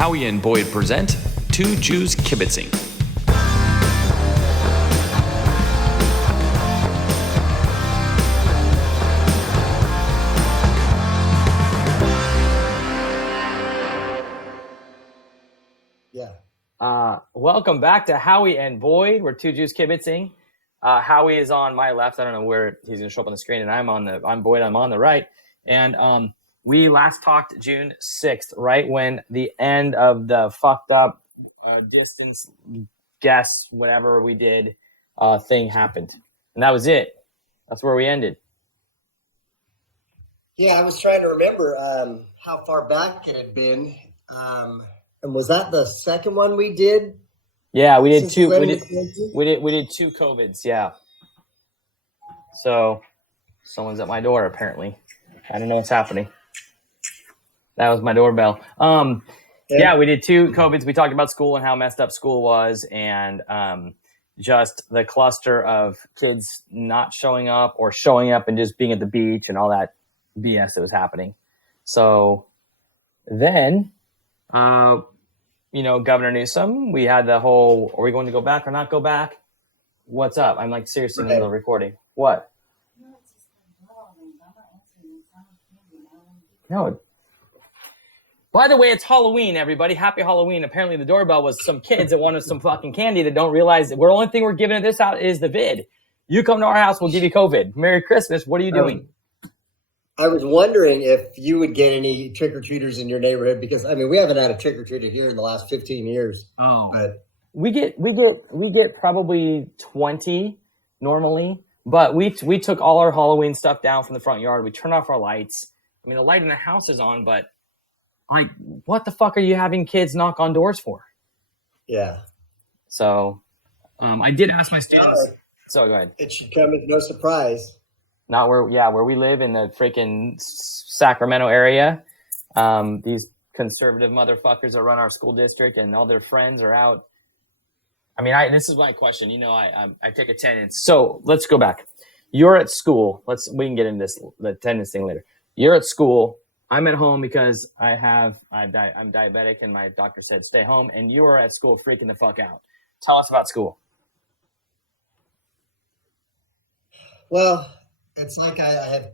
Howie and Boyd present Two Jews Kibitzing. Welcome back to Howie and Boyd. We're Two Jews Kibitzing. Howie is on my left. I don't know where he's going to show up on the screen, and I'm Boyd. I'm on the right. And we last talked June 6th, right when the end of the fucked up distance guess whatever we did thing happened, and that was it. That's where we ended. Yeah, I was trying to remember how far back it had been. And was that the second one we did? Yeah, we did two. We did two COVIDs. Yeah. So someone's at my door apparently. I don't know what's happening. That was my doorbell. Yeah, we did two COVIDs. We talked about school and how messed up school was, and just the cluster of kids not showing up or showing up and just being at the beach and all that BS that was happening. So then, Governor Newsom, we had the whole, are we going to go back or not go back? What's up? I'm like seriously in the middle of recording. What? No. By the way, it's Halloween, everybody. Happy Halloween. Apparently the doorbell was some kids that wanted some fucking candy that don't realize that the only thing we're giving this out is the vid. You come to our house, we'll give you COVID. Merry Christmas. What are you doing? I was wondering if you would get any trick-or-treaters in your neighborhood, because we haven't had a trick-or-treater here in the last 15 years. Oh, but we get probably 20 normally, but we took all our Halloween stuff down from the front yard. We turned off our lights. The light in the house is on, but like, what the fuck are you having kids knock on doors for? Yeah. So, I did ask my students. So go ahead. It should come as no surprise. Not where we live in the freaking Sacramento area. These conservative motherfuckers that run our school district and all their friends are out. This is my question. I take attendance. So let's go back. You're at school. We can get into the attendance thing later. You're at school. I'm at home because I'm diabetic and my doctor said stay home. And you are at school freaking the fuck out. Tell us about school. Well, it's like I have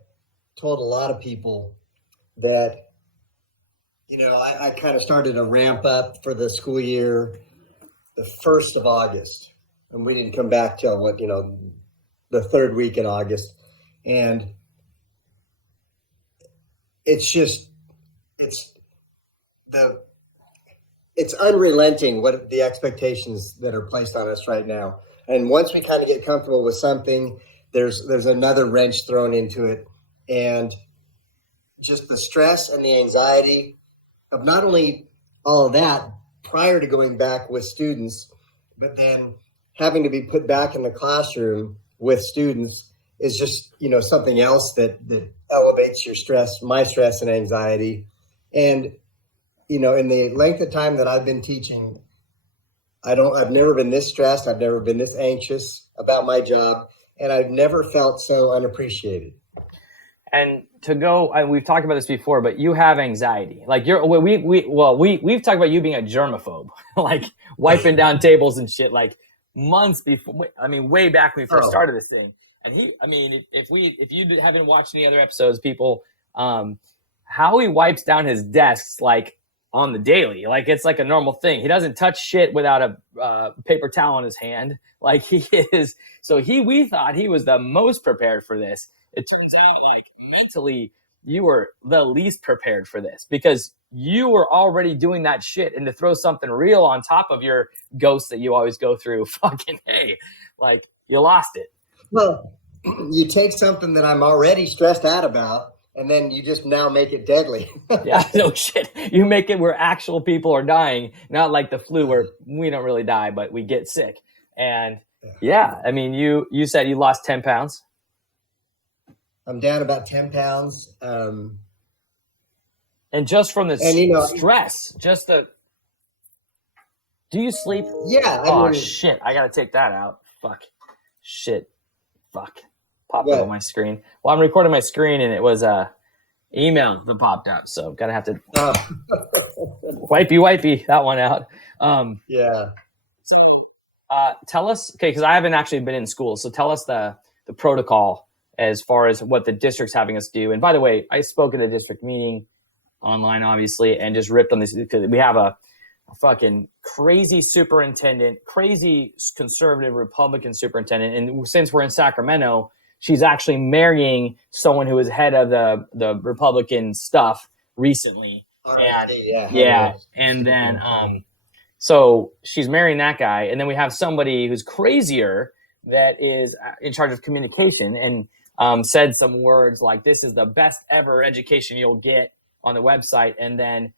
told a lot of people that, I kind of started a ramp up for the school year the 1st of August. And we didn't come back till the third week in August. And it's unrelenting what the expectations that are placed on us right now. And once we kind of get comfortable with something, there's another wrench thrown into it, and just the stress and the anxiety of not only all of that prior to going back with students, but then having to be put back in the classroom with students is just, something else that elevates your stress, my stress and anxiety. And, in the length of time that I've been teaching, I've never been this stressed. I've never been this anxious about my job. And I've never felt so unappreciated. And we've talked about this before, but you have anxiety. Like we've talked about you being a germaphobe, like wiping down tables and shit, like months before. Way back when we first started this thing. And if you haven't watched any other episodes, people, Howie wipes down his desks like on the daily, like it's like a normal thing. He doesn't touch shit without a paper towel in his hand. Like he is. So we thought he was the most prepared for this. It turns out like mentally you were the least prepared for this because you were already doing that shit, and to throw something real on top of your ghost that you always go through, fucking hey, like you lost it. Well, you take something that I'm already stressed out about, and then you just now make it deadly. Yeah, no shit. You make it where actual people are dying, not like the flu where we don't really die, but we get sick. And yeah, you said you lost 10 pounds. I'm down about 10 pounds. And just from the stress, do you sleep? Yeah. Shit. I got to take that out. Fuck. Shit. Fuck. Popped up on my screen. Well, I'm recording my screen and it was email that popped up. So gotta have to Oh, wipey that one out. yeah. Tell us, okay, because I haven't actually been in school. So tell us the protocol as far as what the district's having us do. And by the way, I spoke at a district meeting online, obviously, and just ripped on this because we have a fucking crazy superintendent, crazy conservative Republican superintendent. And since we're in Sacramento, she's actually marrying someone who was head of the Republican stuff recently. And yeah. And then so she's marrying that guy, and then we have somebody who's crazier that is in charge of communication and said some words like, "This is the best ever education you'll get" on the website, and then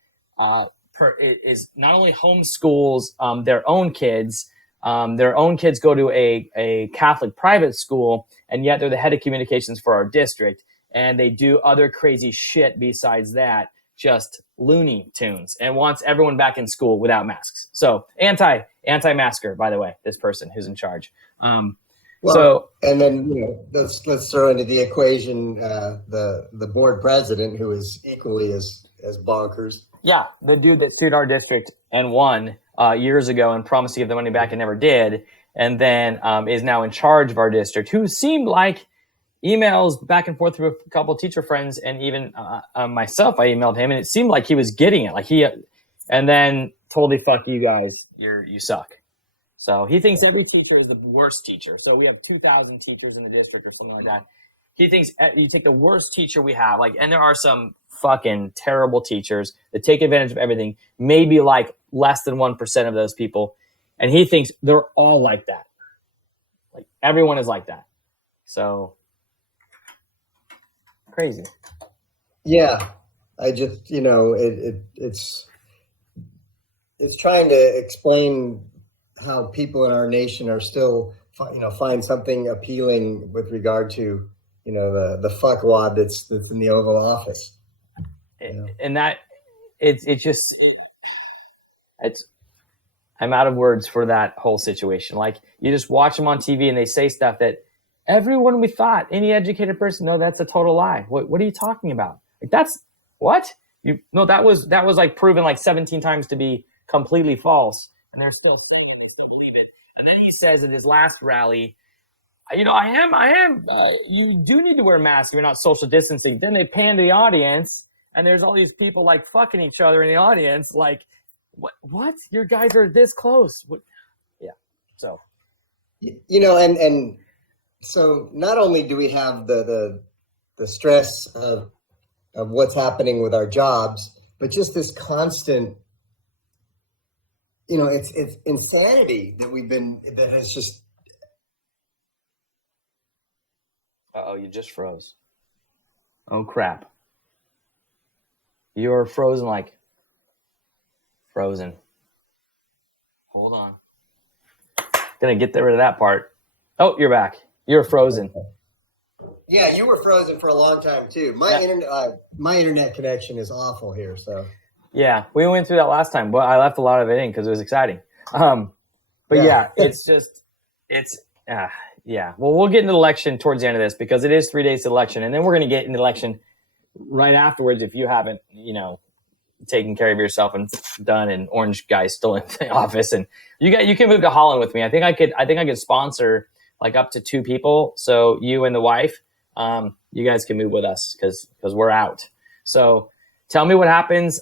is not only homeschools their own kids go to a Catholic private school, and yet they're the head of communications for our district, and they do other crazy shit besides that, just Looney Tunes, and wants everyone back in school without masks. So anti-masker, by the way, this person who's in charge. And then let's throw into the equation the board president, who is equally as bonkers. Yeah, the dude that sued our district and won years ago and promised to give the money back and never did, and then is now in charge of our district, who seemed like emails back and forth through a couple of teacher friends, and even myself, I emailed him, and it seemed like he was getting it. Like and then totally, fuck you guys, you suck. So he thinks every teacher is the worst teacher. So we have 2,000 teachers in the district or something like that. He thinks you take the worst teacher we have, and there are some fucking terrible teachers that take advantage of everything, maybe like less than 1% of those people. And he thinks they're all like that. Like everyone is like that. So crazy. Yeah. I just, it's trying to explain how people in our nation are still, find something appealing with regard to, the fuckwad that's in the Oval Office. And that I'm out of words for that whole situation. Like, you just watch them on TV and they say stuff that everyone we thought, any educated person, no, that's a total lie. What are you talking about? Like, that's what that was like proven like 17 times to be completely false, and they're still believe it. And then he says at his last rally, I am. You do need to wear masks if you're not social distancing. Then they pan to the audience, and there's all these people like fucking each other in the audience. Like, what? Your guys are this close. What? Yeah. So, and so not only do we have the stress of what's happening with our jobs, but just this constant, it's insanity that has just. Uh-oh, you just froze. Oh, crap. You're frozen. Hold on. Gonna get rid of that part. Oh, you're back. You're frozen. Yeah, you were frozen for a long time too. My internet connection is awful here, so. Yeah, we went through that last time, but I left a lot of it in because it was exciting. Yeah. Well, we'll get into the election towards the end of this because it is 3 days to election, and then we're going to get into the election right afterwards if you haven't, taken care of yourself and done, and Orange guy's still in the office, and you can move to Holland with me. I think I could sponsor like up to 2 people, so you and the wife, you guys can move with us because we're out. So tell me what happens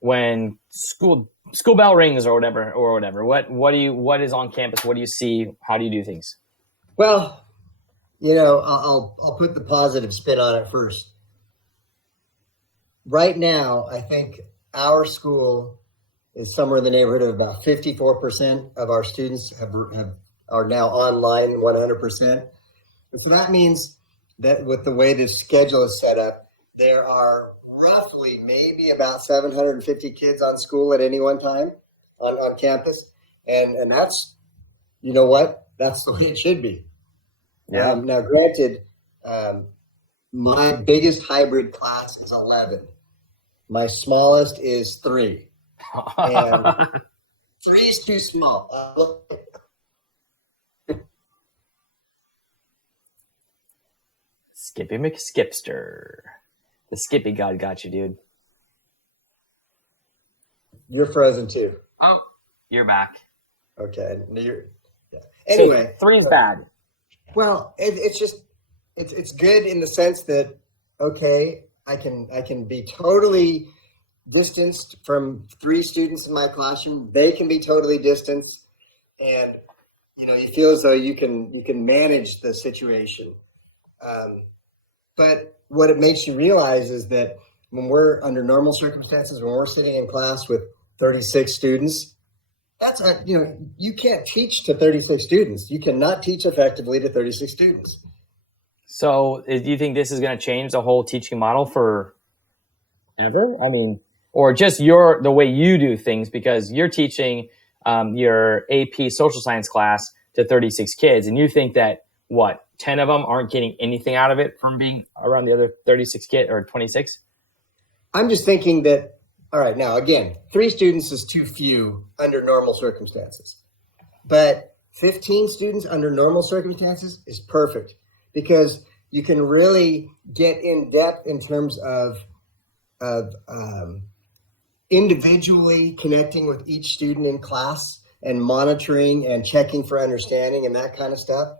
when school bell rings or whatever. What is on campus? What do you see? How do you do things? Well, I'll put the positive spin on it first. Right now, I think our school is somewhere in the neighborhood of about 54% of our students are now online 100%. And so that means that with the way the schedule is set up, there are roughly maybe about 750 kids on school at any one time on campus. And that's, that's the way it should be. Yeah. Now, granted, my biggest hybrid class is 11. My smallest is 3. And 3 is too small. Skippy McSkipster. The Skippy God got you, dude. You're frozen too. Oh, you're back. Okay. Anyway, so 3's bad. Well, it's good in the sense that, okay, I can be totally distanced from 3 students in my classroom. They can be totally distanced, and you feel as though you can manage the situation. But what it makes you realize is that when we're under normal circumstances, when we're sitting in class with 36 students, that's you can't teach to 36 students. You cannot teach effectively to 36 students. So do you think this is going to change the whole teaching model for ever? I mean, or just the way you do things, because you're teaching your AP social science class to 36 kids, and you think that 10 of them aren't getting anything out of it from being around the other 36 kids or 26? I'm just thinking that, all right, now again, 3 students is too few under normal circumstances, but 15 students under normal circumstances is perfect, because you can really get in depth in terms of individually connecting with each student in class and monitoring and checking for understanding and that kind of stuff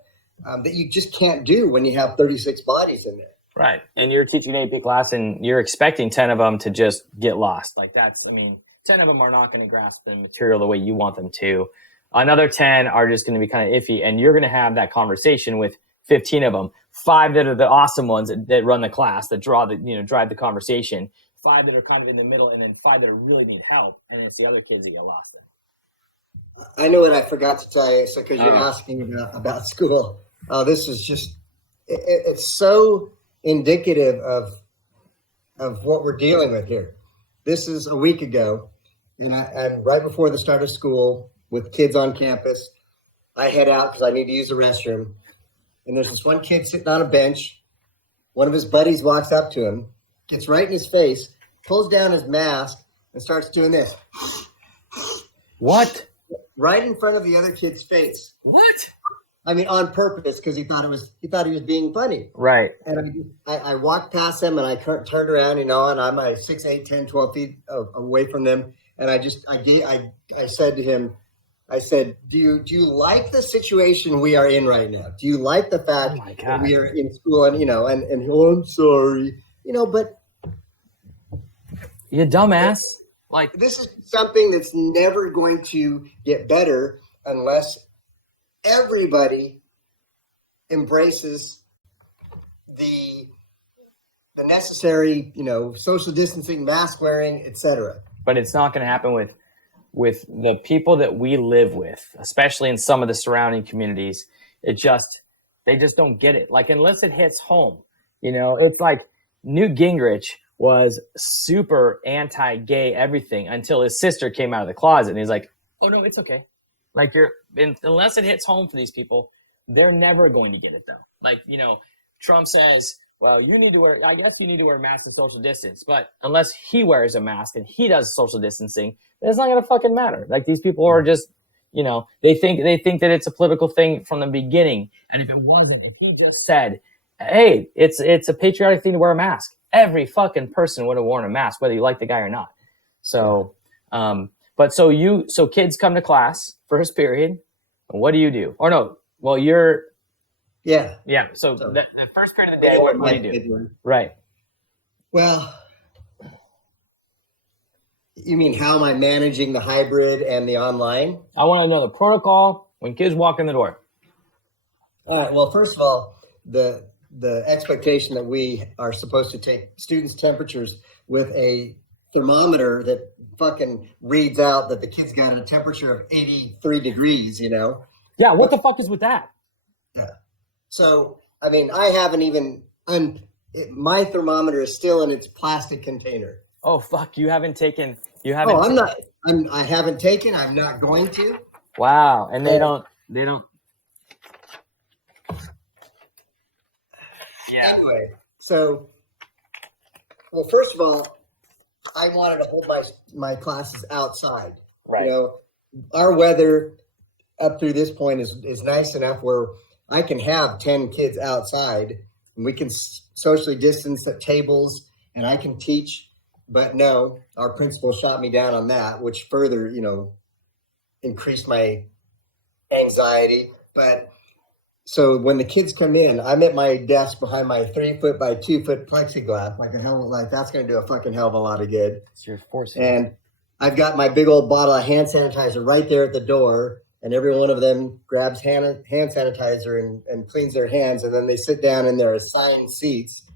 that you just can't do when you have 36 bodies in there. Right. And you're teaching an AP class and you're expecting 10 of them to just get lost. 10 of them are not going to grasp the material the way you want them to. Another 10 are just going to be kind of iffy, and you're going to have that conversation with 15 of them, 5 that are the awesome ones that run the class, that drive the conversation, 5 that are kind of in the middle, and then 5 that really need help, and it's the other kids that get lost. I know what I forgot to tell you, so because you're asking about school. This is just, it's so indicative of what we're dealing with here. This is a week ago, and right before the start of school with kids on campus, I head out because I need to use the restroom. And there's this one kid sitting on a bench. One of his buddies walks up to him, gets right in his face, pulls down his mask, and starts doing this. What? Right in front of the other kid's face. What? I mean, on purpose, because he thought he was being funny. Right. And I walked past them, and I turned around, and I'm like 6, 8, 10, 12 feet away from them. And I said to him, I said, do you like the situation we are in right now? Do you like the fact that we are in school and I'm sorry, but you dumbass. This is something that's never going to get better unless everybody embraces the necessary, social distancing, mask wearing, etc. But it's not going to happen with the people that we live with, especially in some of the surrounding communities. They just don't get it. Unless it hits home, it's like Newt Gingrich was super anti-gay everything until his sister came out of the closet, and he's like, oh no, it's okay. Unless it hits home for these people, they're never going to get it though. Trump says, well, you need to wear a mask and social distance, but unless he wears a mask and he does social distancing, it's not going to fucking matter. These people are just, they think that it's a political thing from the beginning. And if it wasn't, if he just said, hey, it's a patriotic thing to wear a mask, every fucking person would have worn a mask, whether you like the guy or not. So, so kids come to class first period. What do you do? Or no, well, you're. Yeah. So the first period of the day, what do you do? Right. Well, you mean how am I managing the hybrid and the online? I want to know the protocol when kids walk in the door. All right. Well, first of all, the expectation that we are supposed to take students' temperatures with a thermometer that fucking reads out that the kid's got a temperature of 83 degrees, Yeah, what the fuck is with that? Yeah. So, I mean, I haven't even, my thermometer is still in its plastic container. Oh, fuck, you haven't taken. I haven't taken, I'm not going to. Wow, and they don't. Yeah. Anyway, so, well, first of all, I wanted to hold my classes outside. Right. Our weather up through this point is nice enough where I can have 10 kids outside and we can socially distance at tables and I can teach, but no, our principal shot me down on that, which further, increased my anxiety. But so when the kids come in, I'm at my desk behind my 3 foot by 2 foot plexiglass, like that's going to do a fucking hell of a lot of good. It's your forcing. And I've got my big old bottle of hand sanitizer right there at the door, and every one of them grabs hand sanitizer and cleans their hands, and then they sit down in their assigned seats.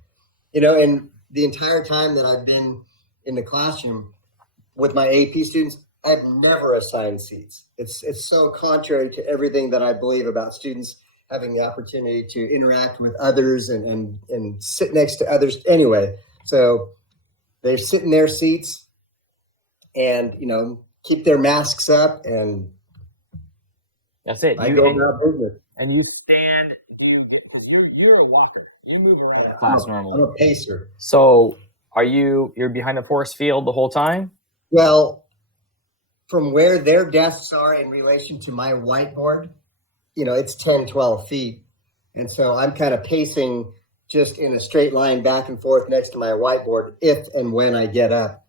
And the entire time that I've been in the classroom with my AP students, I've never assigned seats. It's so contrary to everything that I believe about students having the opportunity to interact with others and sit next to others. Anyway, so they sit in their seats and, keep their masks up, and that's it. I go about business. And you stand, you're a walker. You move around class normally. I'm a pacer. So you're behind a force field the whole time? Well, from where their desks are in relation to my whiteboard, it's 10, 12 feet. And so I'm kind of pacing just in a straight line back and forth next to my whiteboard if and when I get up.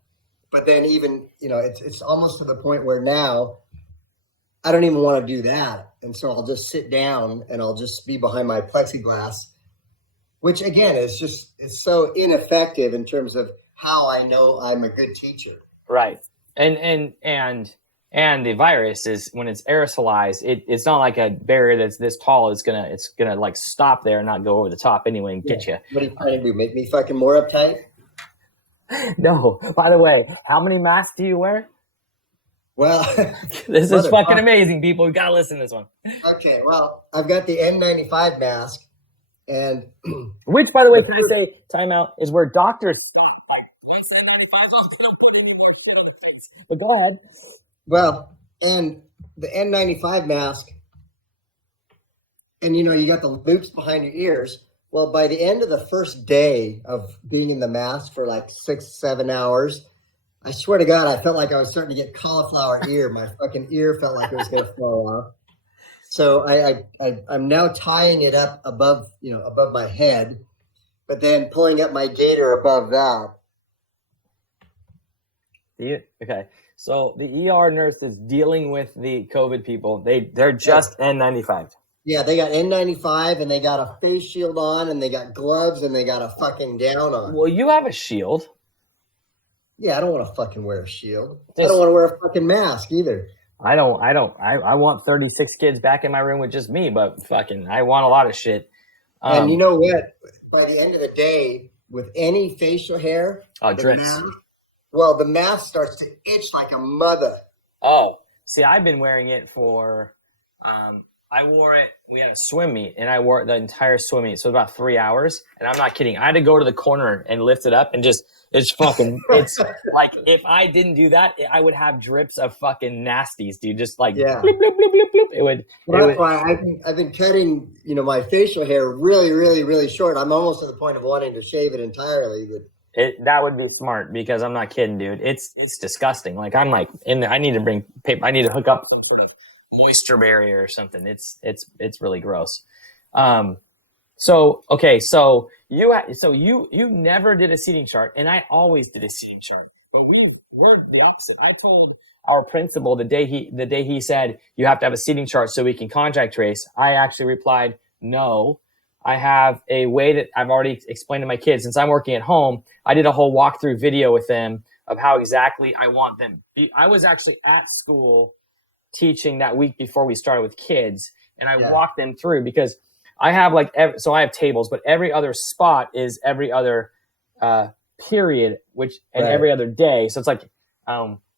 But then even, it's almost to the point where now I don't even want to do that. And so I'll just sit down and I'll just be behind my plexiglass, which again is it's so ineffective in terms of how I know I'm a good teacher. Right. And the virus is, when it's aerosolized, it's not like a barrier that's this tall. It's gonna like stop there and not go over the top anyway and get you. What are you trying to do? Make me fucking more uptight? No. By the way, how many masks do you wear? Well, this is fucking amazing, people. You gotta listen to this one. Okay, well, I've got the N95 mask, and which, by the way, can I say, timeout, is where doctors. But go ahead. Well, and the N95 mask, and you got the loops behind your ears. Well, by the end of the first day of being in the mask for like 6-7 hours, I swear to God, I felt like I was starting to get cauliflower ear. My fucking ear felt like it was going to fall off. So I'm now tying it up above my head, but then pulling up my gaiter above that. Okay. So the ER nurse is dealing with the COVID people. They're just N95. Yeah, they got N95 and they got a face shield on and they got gloves and they got a fucking gown on. Well, you have a shield. Yeah, I don't want to fucking wear a shield. I don't want to wear a fucking mask either. I want 36 kids back in my room with just me, but fucking, I want a lot of shit. And you know what? By the end of the day, with any facial hair, drips. The mask starts to itch like a mother. Oh, see, I've been wearing it for, I wore it, we had a swim meet, and I wore it the entire swim meet, so about 3 hours, and I'm not kidding. I had to go to the corner and lift it up and just, it's like, if I didn't do that, I would have drips of fucking nasties, dude, just like, bloop, bloop, bloop, bloop, bloop. That's why I've been cutting, my facial hair really, really, really short. I'm almost to the point of wanting to shave it entirely, but that would be smart, because I'm not kidding, dude. It's disgusting. Like, I'm like, I need to bring paper. I need to hook up some sort of moisture barrier or something. It's really gross. So you never did a seating chart, and I always did a seating chart. But we're the opposite. I told our principal the day he said you have to have a seating chart so we can contact trace. I actually replied, no. I have a way that I've already explained to my kids. Since I'm working at home, I did a whole walkthrough video with them of how exactly I want them. I was actually at school teaching that week before we started with kids, and I walked them through, because I have I have tables, but every other spot is every other period, every other day. So it's like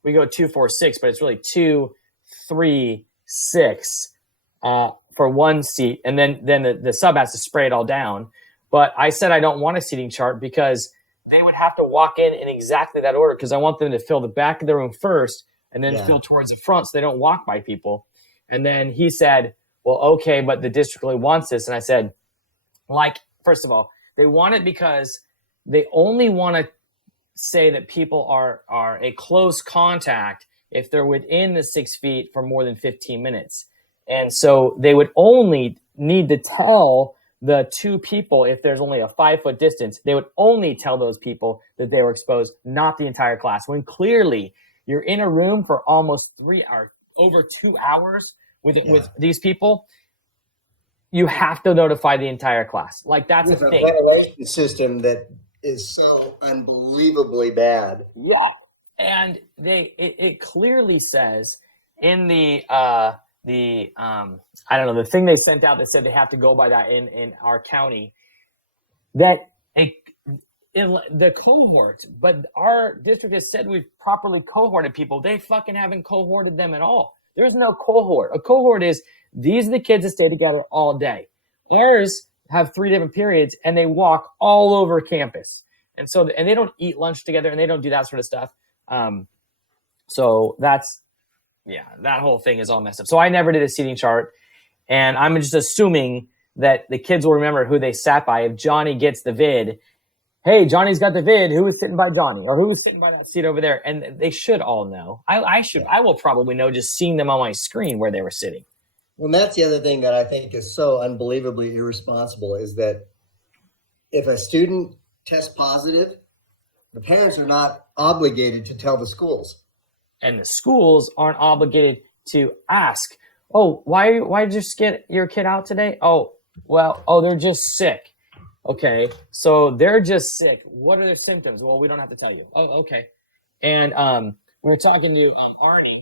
we go 2, 4, 6, but it's really 2, 3, 6. For one seat, and then the sub has to spray it all down. But I said I don't want a seating chart, because they would have to walk in exactly that order, because I want them to fill the back of the room first and then fill towards the front, so they don't walk by people. And then he said, well, okay, but the district really wants this. And I said, first of all, they want it because they only want to say that people are a close contact if they're within the 6 feet for more than 15 minutes. And so they would only need to tell the two people, if there's only a 5-foot distance, they would only tell those people that they were exposed, not the entire class. When clearly you're in a room for almost 3 hours, over 2 hours with these people, you have to notify the entire class. Like, that's with a a thing. ventilation system that is so unbelievably bad. Yeah. And it clearly says in the I don't know, the thing they sent out that said they have to go by that in our county, that in the cohort, but our district has said we've properly cohorted people. They fucking haven't cohorted them at all. There's no cohort. A cohort is, these are the kids that stay together all day. Ours have 3 different periods and they walk all over campus. And so, and they don't eat lunch together and they don't do that sort of stuff. So that's, that whole thing is all messed up. So I never did a seating chart, and I'm just assuming that the kids will remember who they sat by. If Johnny gets the vid, hey, Johnny's got the vid, who was sitting by Johnny, or who was sitting by that seat over there? And they should all know. I will probably know just seeing them on my screen where they were sitting. Well, that's the other thing that I think is so unbelievably irresponsible, is that if a student tests positive, the parents are not obligated to tell the schools. And the schools aren't obligated to ask, oh, why did you get your kid out today? Oh, well, they're just sick. Okay, so they're just sick. What are their symptoms? Well, we don't have to tell you. Oh, okay. And we were talking to Arnie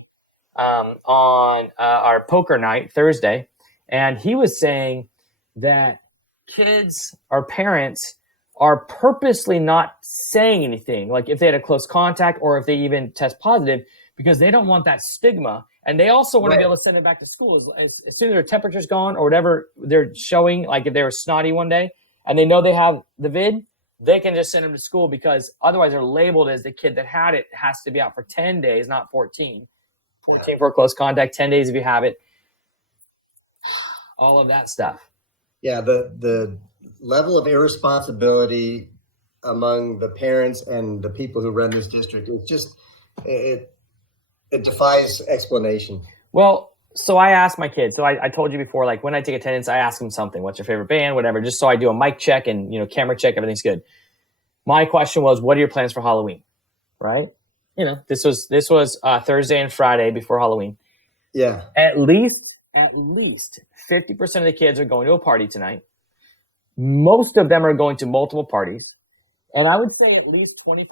on our poker night Thursday, and he was saying that kids or parents are purposely not saying anything, like if they had a close contact or if they even test positive, because they don't want that stigma. And they also want to be able to send it back to school as soon as their temperature's gone or whatever they're showing, like if they were snotty one day and they know they have the vid, they can just send them to school, because otherwise they're labeled as the kid that had it has to be out for 10 days, not 14. 14 for a close contact, 10 days if you have it. All of that stuff. Yeah, the level of irresponsibility among the parents and the people who run this district is just, it defies explanation. Well, so I asked my kids. So I told you before, like when I take attendance, I ask them something. What's your favorite band? Whatever. Just so I do a mic check and, camera check. Everything's good. My question was, what are your plans for Halloween? Right? This was Thursday and Friday before Halloween. Yeah. At least 50% of the kids are going to a party tonight. Most of them are going to multiple parties. And I would say at least 25%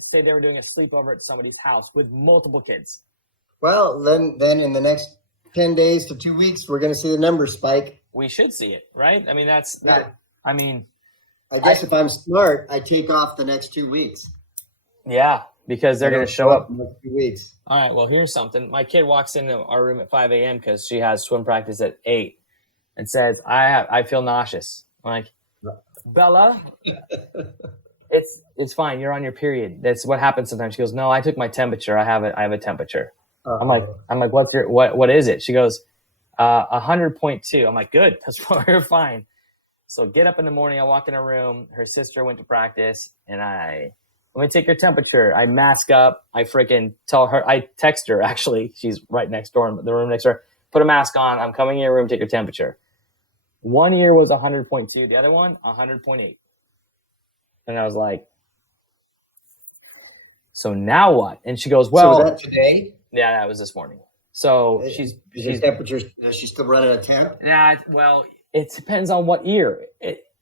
say they were doing a sleepover at somebody's house with multiple kids. Well, then in the next 10 days to 2 weeks, we're going to see the numbers spike. We should see it, right? I mean, that's Yeah. that. I mean, I guess if I'm smart, I take off the next 2 weeks. Yeah, because they're going to show up. In the next 2 weeks. All right, well, here's something. My kid walks into our room at 5 a.m. because she has swim practice at 8 and says, I feel nauseous. I'm like, Bella, it's fine. You're on your period. That's what happens sometimes. She goes, no, I took my temperature. I have a temperature. I'm like, what is it? She goes, 100.2. I'm like, good. That's why you're fine. So get up in the morning. I walk in her room. Her sister went to practice, and let me take your temperature. I mask up. I freaking tell her. I text her, actually. She's right next door in the room next door. Put a mask on. I'm coming in your room. Take your temperature. One ear was 100.2. The other one, 100.8. And I was like, so now what? And she goes, well. So was that today? Yeah, that was this morning. So she's temperature. Is she still running a temp? Yeah, well, it depends on what ear.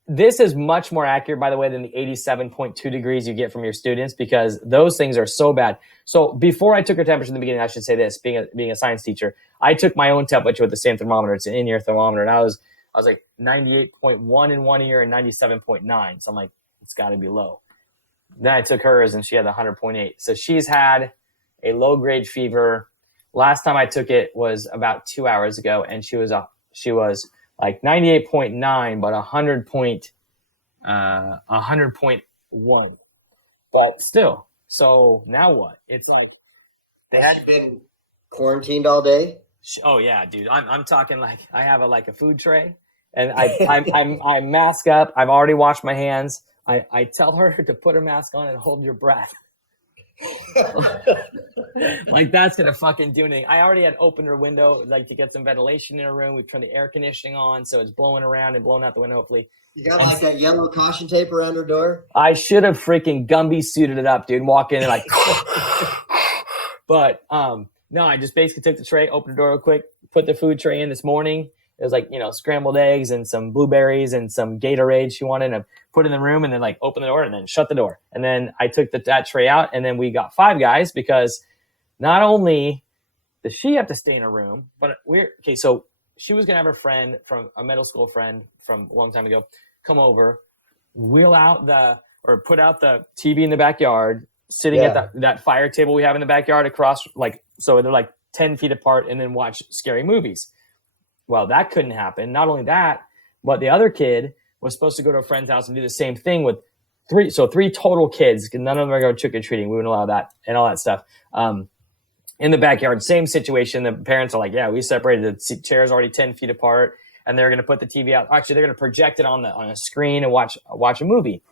This is much more accurate, by the way, than the 87.2 degrees you get from your students, because those things are so bad. So before I took her temperature in the beginning, I should say this, being a science teacher, I took my own temperature with the same thermometer. It's an in-ear thermometer. And I was like 98.1 in one ear and 97.9. So I'm like, it's got to be low. Then I took hers and she had 100.8. So she's had a low-grade fever. Last time I took it was about 2 hours ago, and she was like 98.9, but 100.1. But still, so now what? It's like they had been quarantined all day. Oh yeah, dude. I'm talking like I have a food tray, and I mask up. I've already washed my hands. I tell her to put her mask on and hold your breath. Like that's gonna fucking do anything. I already had opened her window like to get some ventilation in her room. We've turned the air conditioning on so it's blowing around and blowing out the window. Hopefully, You got like that yellow caution tape around her door? I should have freaking Gumby suited it up, dude. And walk in and like, but no, I just basically took the tray, opened the door real quick, put the food tray in this morning. It was like, scrambled eggs and some blueberries and some Gatorade she wanted, and put in the room, and then like open the door and then shut the door. And then I took that tray out, and then we got 5 guys because not only does she have to stay in a room, but so she was going to have her friend from a middle school friend from a long time ago come over, put out the TV in the backyard, sitting at that fire table we have in the backyard across, like, so they're like 10 feet apart, and then watch scary movies. Well, that couldn't happen. Not only that, but the other kid was supposed to go to a friend's house and do the same thing with 3 total kids. None of them are going trick-or-treating. We wouldn't allow that and all that stuff. In the backyard, same situation. The parents are like, yeah, we separated. The chairs already 10 feet apart, and they're going to put the TV out. Actually, they're going to project it on a screen and watch a movie.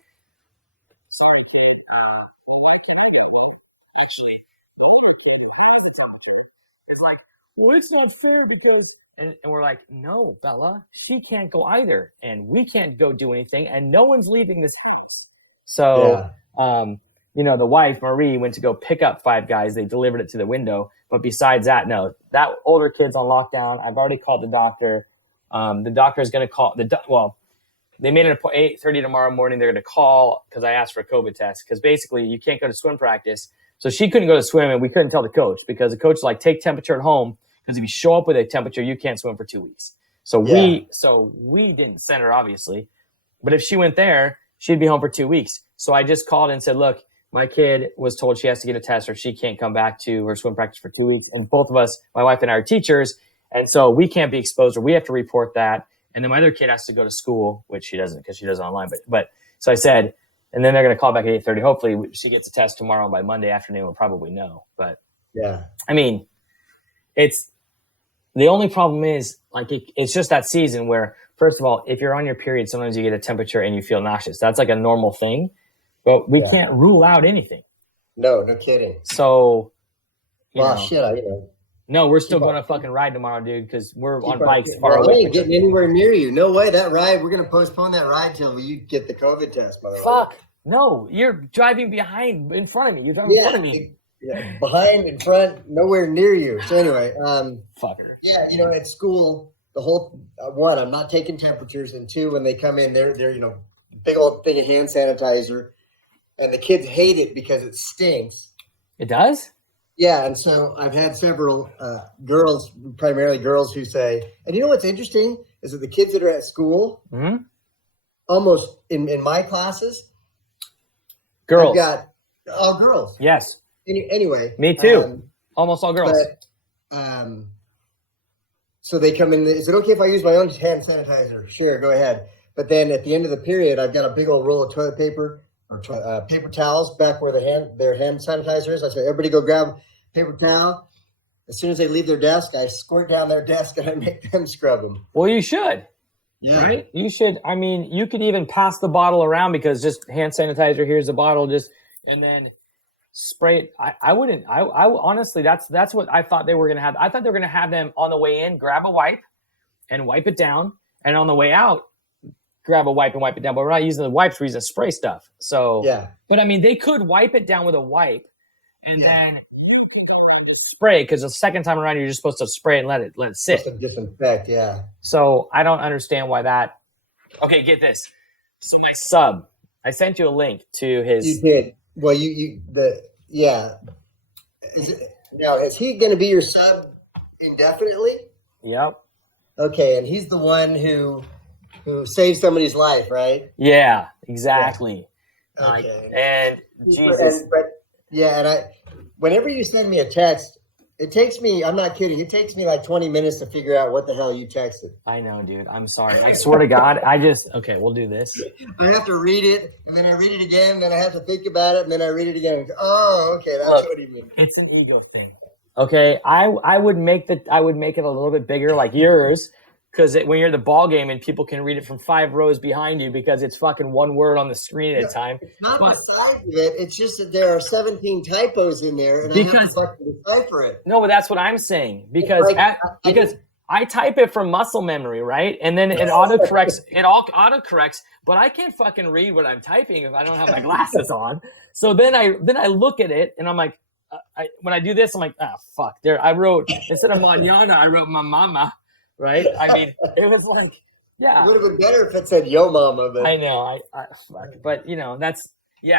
Well, it's not fair because, and we're like, no, Bella, she can't go either, and we can't go do anything, and no one's leaving this house. So, the wife, Marie, went to go pick up 5 guys. They delivered it to the window. But besides that, no, that older kid's on lockdown. I've already called the doctor. The doctor is going to call they made it 8:30 tomorrow morning. They're going to call because I asked for a COVID test because basically you can't go to swim practice. So she couldn't go to swim, and we couldn't tell the coach because the coach is like, take temperature at home. Because if you show up with a temperature, you can't swim for 2 weeks. So we didn't send her, obviously. But if she went there, she'd be home for 2 weeks. So I just called and said, look, my kid was told she has to get a test or she can't come back to her swim practice for 2 weeks. And both of us, my wife and I, are teachers. And so we can't be exposed, or we have to report that. And then my other kid has to go to school, which she doesn't because she does it online. But so I said, and then they're going to call back at 8:30. Hopefully she gets a test tomorrow, and by Monday afternoon we'll probably know. But yeah, I mean, it's the only problem is like it's just that season where, first of all, if you're on your period, sometimes you get a temperature and you feel nauseous. That's like a normal thing, but we can't rule out anything. No kidding. So, no, we're still going to fucking ride tomorrow, dude, because we're on bikes far away. We ain't getting anywhere near you. No way. That ride, we're going to postpone that ride till you get the COVID test, by the way. Fuck. No, you're driving in front of me. You're driving in front of me. Yeah, behind, in front, nowhere near you. So anyway, fucker. Yeah, at school, the whole one, I'm not taking temperatures, and 2, when they come in, they're big old thing of hand sanitizer, and the kids hate it because it stinks. It does? Yeah, and so I've had several girls, primarily girls, who say, and you know what's interesting is that the kids that are at school, almost in my classes, girls, I've got all girls. Yes. Anyway, me too. Almost all girls. But, so they come in. Is it okay if I use my own hand sanitizer? Sure, go ahead. But then at the end of the period, I've got a big old roll of toilet paper or paper towels back where their hand sanitizer is. I say, everybody go grab paper towel. As soon as they leave their desk, I squirt down their desk and I make them scrub them. Well, you should. Yeah. Right? You should. I mean, you could even pass the bottle around because just hand sanitizer. Here's the bottle. And then spray it. I wouldn't. I honestly, that's what I thought they were gonna have. I thought they were gonna have them on the way in, grab a wipe and wipe it down, and on the way out, grab a wipe and wipe it down. But we're not using the wipes; we're using spray stuff. So yeah. But I mean, they could wipe it down with a wipe and then spray, because the second time around, you're just supposed to spray and let it sit. Supposed to disinfect, yeah. So I don't understand why that. Okay, get this. So my sub, I sent you a link to his. You did. Well, now, is he going to be your sub indefinitely? Yep. Okay, and he's the one who saved somebody's life, right? Yeah, exactly. Yeah. Okay. And Jesus. Whenever you send me a text, it takes me, I'm not kidding, it takes me like 20 minutes to figure out what the hell you texted. I know, dude. I'm sorry. I swear to God, okay, we'll do this. I have to read it, and then I read it again, and then I have to think about it, and then I read it again. And go, oh, okay, that's what he means. It's an ego thing. Okay, I would make it a little bit bigger like yours, because when you're at the ball game and people can read it from 5 rows behind you because it's fucking one word on the screen at a time. It's not the size of it. It's just that there are 17 typos in there, and I have to fucking decipher it. No, but that's what I'm saying because I type it from muscle memory, right? And then it autocorrects. It all autocorrects, but I can't fucking read what I'm typing if I don't have my glasses on. So then I look at it and I'm like, when I do this, I'm like, fuck. There, I wrote instead of mañana, I wrote my mama. Right? I mean, it was like, yeah. It would have been better if it said yo mama. But I know. But that's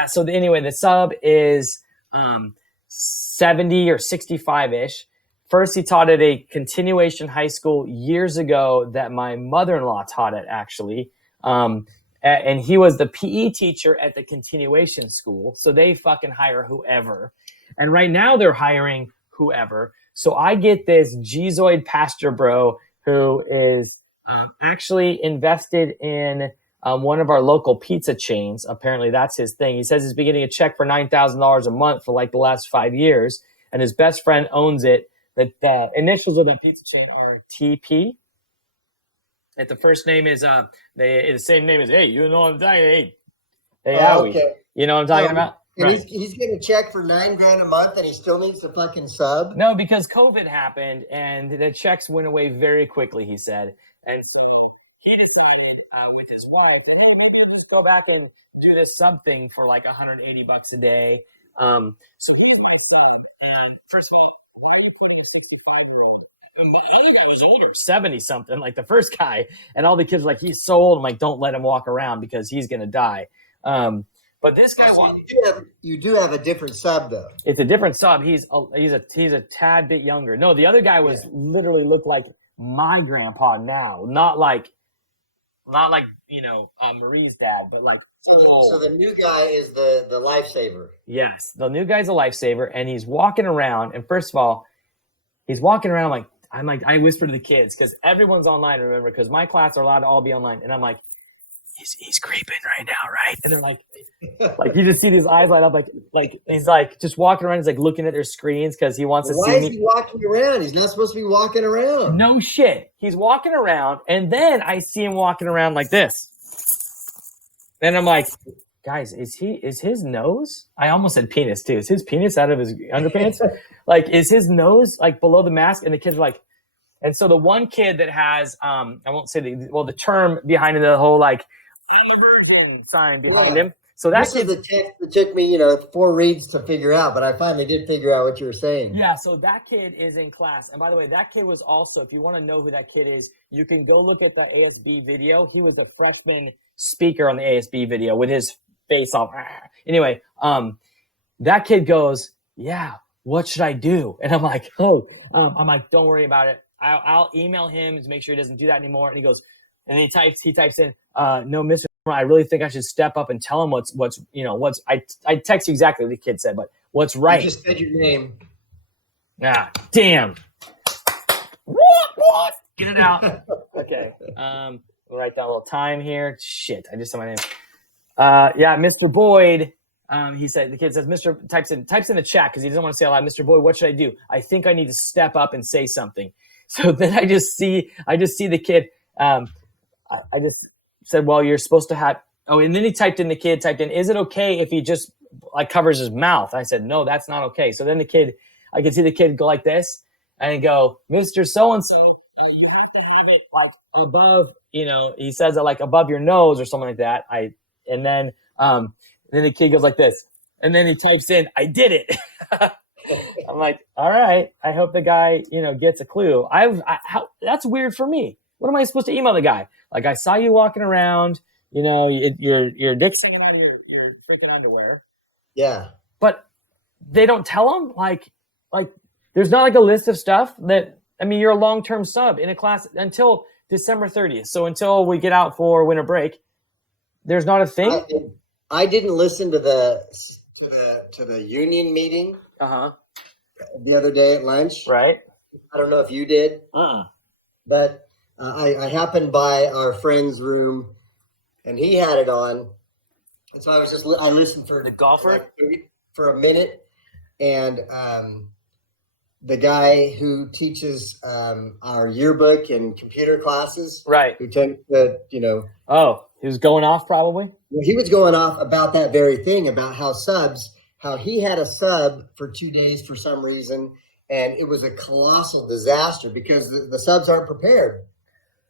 So anyway, the sub is 70 or 65-ish. First, he taught at a continuation high school years ago that my mother-in-law taught at, actually. And he was the PE teacher at the continuation school. So they fucking hire whoever. And right now they're hiring whoever. So I get this G-zoid pastor bro who is actually invested in one of our local pizza chains. Apparently that's his thing. He says he's been getting a check for $9,000 a month for like the last 5 years. And his best friend owns it. The initials of the pizza chain are TP. And the first name is the same name as, hey, you know what I'm talking Hey, Howie. Okay. You know what I'm talking about? And right. he's getting a check for $9,000 a month, and he still needs the fucking sub. No, because COVID happened, and the checks went away very quickly. He said, and he decided with his wife, go back and do this sub thing for like $180 a day. So he's my sub. And first of all, why are you playing a 65-year-old? The other guy was older, 70-something, like the first guy, and all the kids were like, he's so old. I'm like, don't let him walk around because he's gonna die. But this guy, you do have a different sub though. It's a different sub. He's a tad bit younger. No, the other guy was literally looked like my grandpa now, not like Marie's dad, but like. So the new guy is the lifesaver. Yes, the new guy's a lifesaver, and he's walking around. And first of all, he's walking around I whisper to the kids because everyone's online. Remember, because my class are allowed to all be online, and I'm like. He's creeping right now, right? And they're like you just see these eyes light up, like he's like just walking around. He's like looking at their screens because he wants to see. Why is he walking around? He's not supposed to be walking around. No shit. He's walking around, and then I see him walking around like this. And I'm like, guys, is his nose? I almost said penis too. Is his penis out of his underpants? Like, is his nose like below the mask? And the kids are like, and so the one kid that has I won't say the term behind it, the whole like. I'm a virgin sign behind him. So this is the text that took me, 4 reads to figure out, but I finally did figure out what you were saying. Yeah, so that kid is in class. And by the way, that kid was also, if you want to know who that kid is, you can go look at the ASB video. He was a freshman speaker on the ASB video with his face off. Anyway, that kid goes, yeah, what should I do? And I'm like, I'm like, don't worry about it. I'll email him to make sure he doesn't do that anymore. And he goes, and then he types in, no, Mr. I really think I should step up and tell him what's I text you exactly what the kid said, but what's right. You just said your name. Damn. What? Get it out. Okay. We'll write down a little time here. Shit, I just said my name. Mr. Boyd. He said, the kid says, types in the chat because he doesn't want to say out loud, Mr. Boyd, what should I do? I think I need to step up and say something. So then I just see the kid. I just said, well, you're supposed to have, and then the kid typed in, is it okay if he just like covers his mouth? I said, no, that's not okay. So then I could see the kid go like this and go, Mr. So-and-so, you have to have it like above, he says it like above your nose or something like that. And then the kid goes like this. And then he types in, I did it. I'm like, all right. I hope the guy, gets a clue. That's weird for me. What am I supposed to email the guy? Like, I saw you walking around, your dick's hanging out of your freaking underwear. Yeah. But they don't tell him, like there's not like a list of stuff you're a long-term sub in a class until December 30th. So until we get out for winter break, there's not a thing. I didn't listen to the union meeting the other day at lunch. Right. I don't know if you did. But I happened by our friend's room, and he had it on, and so I listened for the golfer for a minute, and the guy who teaches our yearbook and computer classes, Right. who tends to, Oh, he was going off probably. he was going off about that very thing, about how he had a sub for 2 days for some reason, and it was a colossal disaster because the subs aren't prepared.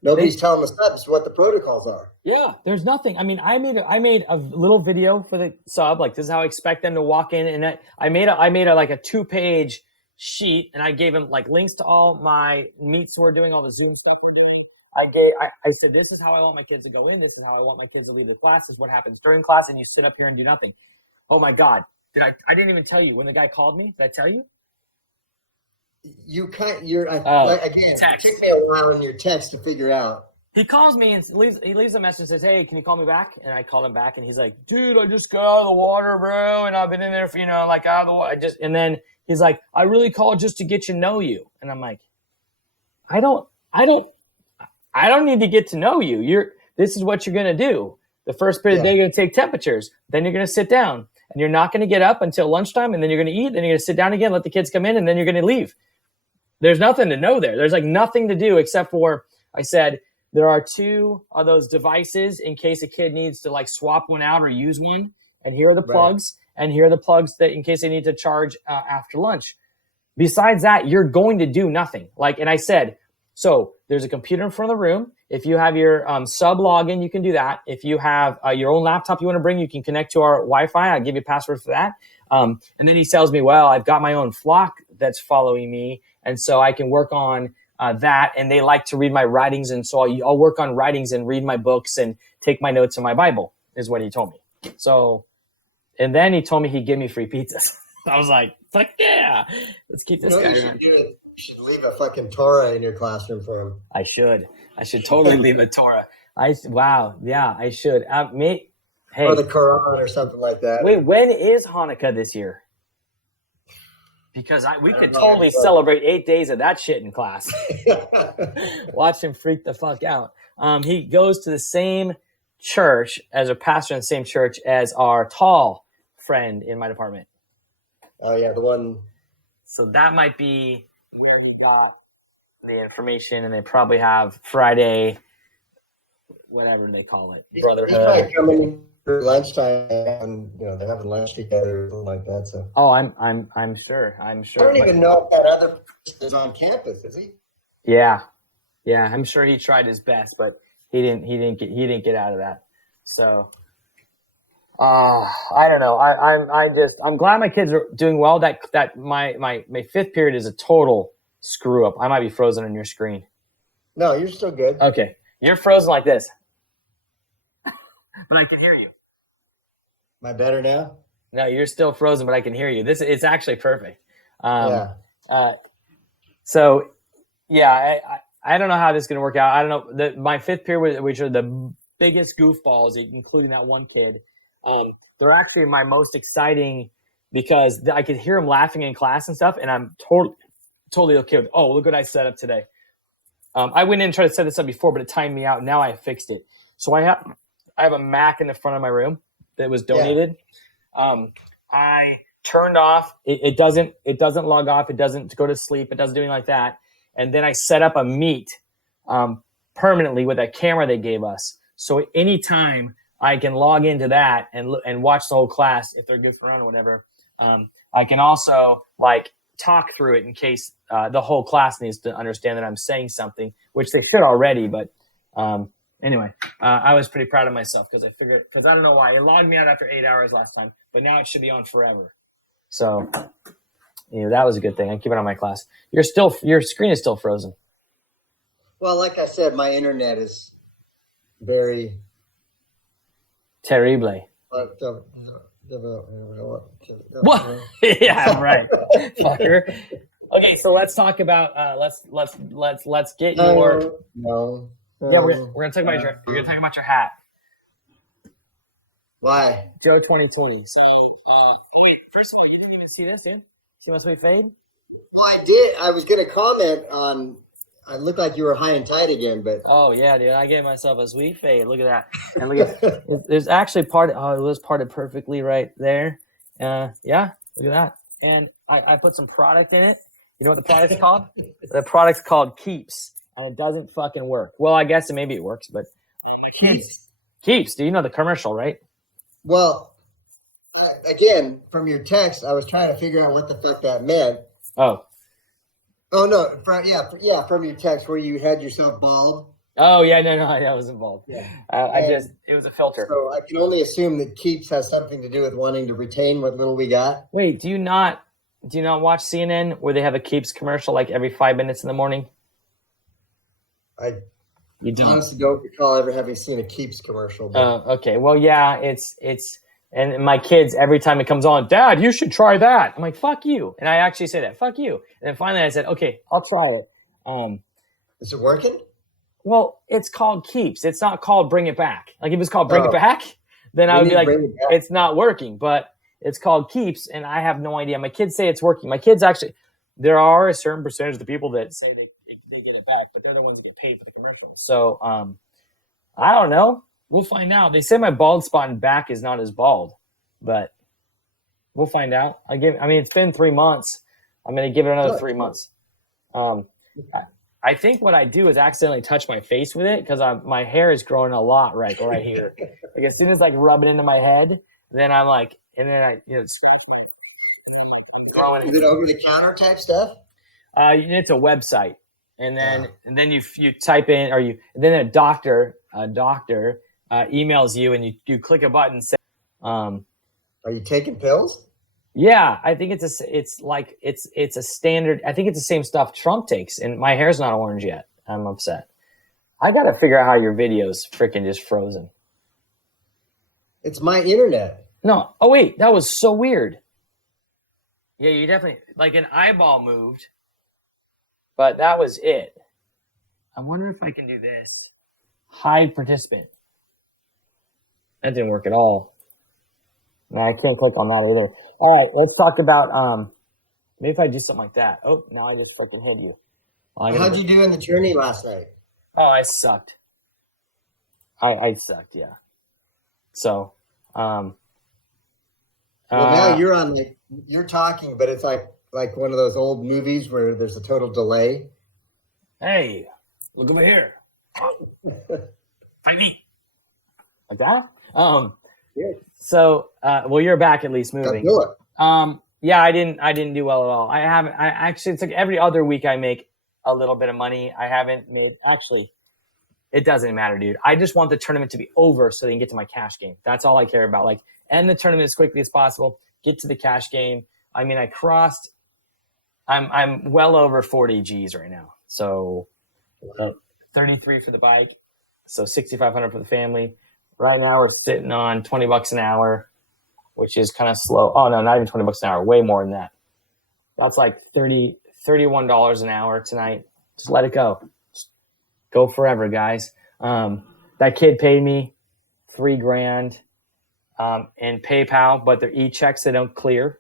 Nobody's telling the subs what the protocols are. Yeah, there's nothing. I mean, I made a little video for the sub, like this is how I expect them to walk in, and I made a like a 2-page sheet, and I gave him like links to all my meets we're doing, all the Zoom stuff. I said, this is how I want my kids to go in. This is how I want my kids to leave their classes. What happens during class, and you sit up here and do nothing. Oh my God, I didn't even tell you when the guy called me. Did I tell you? Again, text. It took me a while in your text to figure out. He calls me and leaves a message and says, hey, can you call me back? And I called him back, and he's like, dude, I just got out of the water, bro, and I've been in there for, like out of the water. And then he's like, I really called just to get to know you. And I'm like, I don't need to get to know you. This is what you're going to do. The first period of the day, you're going to take temperatures. Then you're going to sit down, and you're not going to get up until lunchtime, and then you're going to eat. Then you're going to sit down again, let the kids come in, and then you're going to leave. There's nothing to know there. There's like nothing to do except for, I said, there are 2 of those devices in case a kid needs to like swap one out or use one. And here are the plugs. Right. And here are the plugs that in case they need to charge after lunch. Besides that, you're going to do nothing. And I said, so there's a computer in front of the room. If you have your sub login, you can do that. If you have your own laptop you want to bring, you can connect to our Wi-Fi. I'll give you a password for that. And then he tells me, well, I've got my own flock that's following me. And so I can work on that. And they like to read my writings. And so I'll work on writings and read my books and take my notes in my Bible, is what he told me. So, and then he told me he'd give me free pizzas. I was like, fuck yeah, let's keep this guy around. You should leave a fucking Torah in your classroom for him. I should totally leave a Torah. Wow. Yeah, I should. Hey. Or the Quran or something like that. Wait, when is Hanukkah this year? Because we could totally celebrate 8 days of that shit in class. Watch him freak the fuck out. He goes to the same church as a pastor in the same church as our tall friend in my department. Oh yeah, the one. So that might be where he got the information, and they probably have Friday, whatever they call it, brotherhood. He might come in for lunchtime, and they're having lunch together or something like that. So. Oh, I'm sure. I don't even know if that other person is on campus, is he? Yeah. I'm sure he tried his best, but he didn't get out of that. So. I don't know. I'm glad my kids are doing well. That my 5th period is a total screw up. I might be frozen on your screen. No, you're still good. Okay, you're frozen like this, but I can hear you. Am I better now? No, you're still frozen, but I can hear you. It's actually perfect. So yeah, I don't know how this is gonna work out. I don't know. My 5th period, which are the biggest goofballs, including that one kid. They're actually my most exciting because I could hear them laughing in class and stuff, and I'm totally okay with it. Oh, look what I set up today. I went in and tried to set this up before, but it timed me out. Now I fixed it. So I have a Mac in the front of my room that was donated. Yeah. I turned off. It doesn't log off. It doesn't go to sleep. It doesn't do anything like that. And then I set up a Meet permanently with a camera they gave us. So anytime I can log into that and watch the whole class if they're goofing around or whatever. I can also talk through it in case the whole class needs to understand that I'm saying something, which they should already. But anyway, I was pretty proud of myself because I don't know why it logged me out after 8 hours last time, but now it should be on forever. So that was a good thing. I keep it on my class. Your screen is still frozen. Well, like I said, my internet is very terrible. What? Yeah, right, fucker. Okay, so let's talk about let's get your. No. Yeah, we're gonna talk about you're gonna talk about your hat. Why? Joe 2020. So, first of all, you didn't even see this, dude. See my sweet fade? Well, I did. I was gonna comment on. I looked like you were high and tight again, but oh yeah, dude, I gave myself a sweet fade. Look at that, and look at there's actually part. Oh, it was parted perfectly right there. Yeah, look at that. And I put some product in it, You know what the product's called? The product's called Keeps, and it doesn't fucking work. Well, I guess maybe it works, but Keeps. Do you know the commercial, right? Well, again, from your text, I was trying to figure out what the fuck that meant. Oh. Oh no! From your text where you had yourself bald. Oh yeah, no, that was involved. Yeah. It was a filter. So I can only assume that Keeps has something to do with wanting to retain what little we got. Wait, do you not watch CNN where they have a Keeps commercial like every 5 minutes in the morning? You don't. Honestly don't recall ever having seen a Keeps commercial. Oh, okay. Well, yeah, it's and my kids every time it comes on, Dad, you should try that. I'm like, fuck you, and I actually say that, fuck you, and then finally I said, okay, I'll try it. Is it working? Well, it's called Keeps. It's not called Bring It Back. Like if it's called Bring It Back, then I would be like, it's not working. But it's called Keeps, and I have no idea. My kids say it's working. My kids actually, there are a certain percentage of the people that say they get it back, but they're the ones that get paid for the commercial. So I don't know. We'll find out. They say my bald spot in back is not as bald, but we'll find out. It's been 3 months. I'm going to give it another 3 months. I think what I do is accidentally touch my face with it because my hair is growing a lot right here. Like as soon as rub it into my head, then I'm like, and then it starts growing. Is it over the counter type stuff? It's a website, and then you type in, and then a doctor emails you, and you click a button. Say, are you taking pills? Yeah, I think it's a standard. I think it's the same stuff Trump takes, and my hair's not orange yet. I'm upset. I got to figure out how your video's freaking just frozen. It's my internet. No. Oh wait, that was so weird. Yeah, you definitely an eyeball moved, but that was it. I wonder if I can do this. Hide participant. That didn't work at all. Man, I can't click on that either. All right, let's talk about maybe if I do something like that. Oh, now I just fucking hit you. How'd you do in the journey last night? Oh, I sucked. I sucked, yeah. So, well, now you're on you're talking, but it's like one of those old movies where there's a total delay. Hey, look over here. Fight me. Like that? Yeah. So, you're back at least moving. Do it. Yeah, I didn't do well at all. I actually, it's like every other week I make a little bit of money. I haven't made, actually, it doesn't matter, dude. I just want the tournament to be over so they can get to my cash game. That's all I care about. End the tournament as quickly as possible, get to the cash game. I mean, I'm well over 40 G's right now. So 33 for the bike. So 6,500 for the family. Right now we're sitting on $20 an hour, which is kind of slow. Oh no, not even $20 an hour, way more than that. That's like $31 an hour tonight. Just let it go. Just go forever, guys. That kid paid me $3,000 in PayPal, but they're e-checks that don't clear.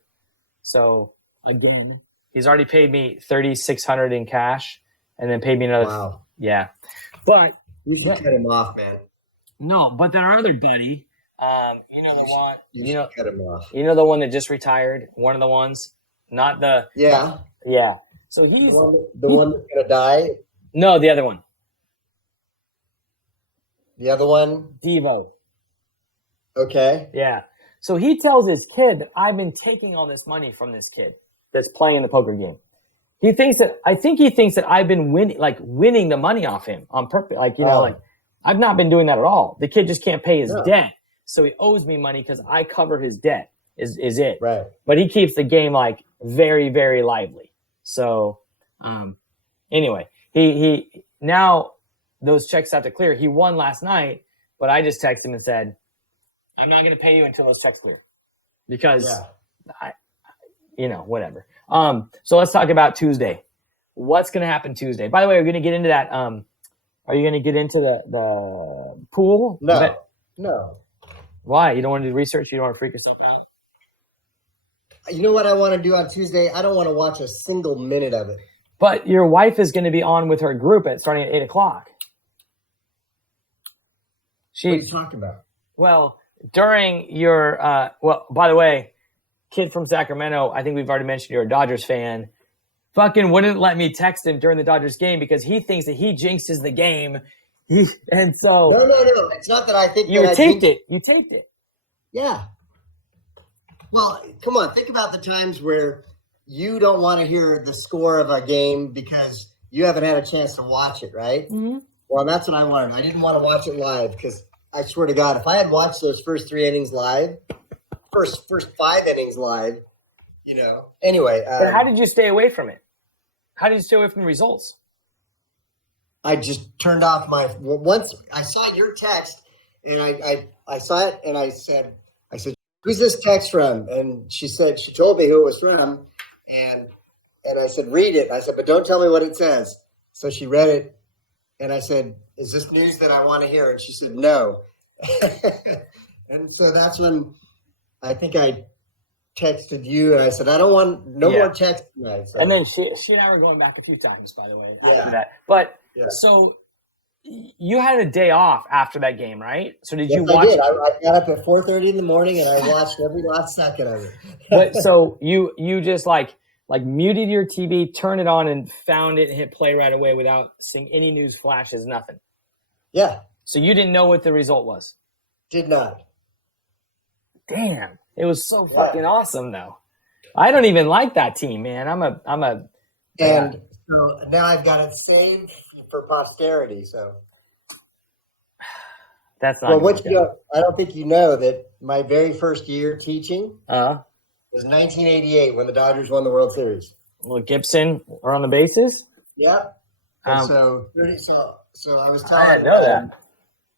So again, he's already paid me $3,600 in cash, and then paid me another. Wow. Yeah, but you should cut him off, man. No, but our other buddy, you know the one. You should cut him off. You know the one that just retired. One of the ones, not the. Yeah. Yeah. So he's the one that's gonna die. No, the other one. The other one. Devo. Okay. Yeah. So he tells his kid that I've been taking all this money from this kid that's playing the poker game. I think he thinks that I've been winning the money off him on purpose. I've not been doing that at all. The kid just can't pay his debt. So he owes me money because I cover his debt is it. Right. But he keeps the game very, very lively. So anyway, he now those checks have to clear. He won last night, but I just texted him and said, I'm not going to pay you until those checks clear. Because whatever. So let's talk about Tuesday. What's going to happen Tuesday? By the way, we're going to get into that. Are you going to get into the pool? No. Why? You don't want to do research? You don't want to freak yourself out? You know what I want to do on Tuesday? I don't want to watch a single minute of it. But your wife is going to be on with her group starting at 8:00. What are you talking about? Well, during your by the way, kid from Sacramento, I think we've already mentioned you're a Dodgers fan. fucking wouldn't let me text him during the Dodgers game because he thinks that he jinxes the game. And so No. It's not that I think you that taped it. You taped it. Yeah. Well, come on. Think about the times where you don't want to hear the score of a game because you haven't had a chance to watch it, right? Mm-hmm. Well, that's what I wanted. I didn't want to watch it live because I swear to God, if I had watched those first 3 innings live, first 5 innings live, Anyway. But how did you stay away from it? How did you stay away from the results? I just turned off once I saw your text and I saw it and I said, who's this text from? And she told me who it was from. And I said, read it. I said, but don't tell me what it says. So she read it. And I said, is this news that I want to hear? And she said, no. And so that's when I think I texted you and I said, I don't want more text tonight. So. And then she and I were going back a few times, by the way, after that. But so you had a day off after that game, right? So did you watch? I did. I got up at 4:30 in the morning and I watched every last second of it. But so you just like muted your TV, turned it on, and found it and hit play right away without seeing any news flashes, nothing. Yeah. So you didn't know what the result was. Did not. Damn, it was so fucking awesome, though. I don't even like that team, man. I'm a. And so now I've got it saved for posterity. So that's not. Well, I don't think you know that my very first year teaching was 1988 when the Dodgers won the World Series. Well, Gibson are on the bases. Yep. So I was telling. I didn't know that.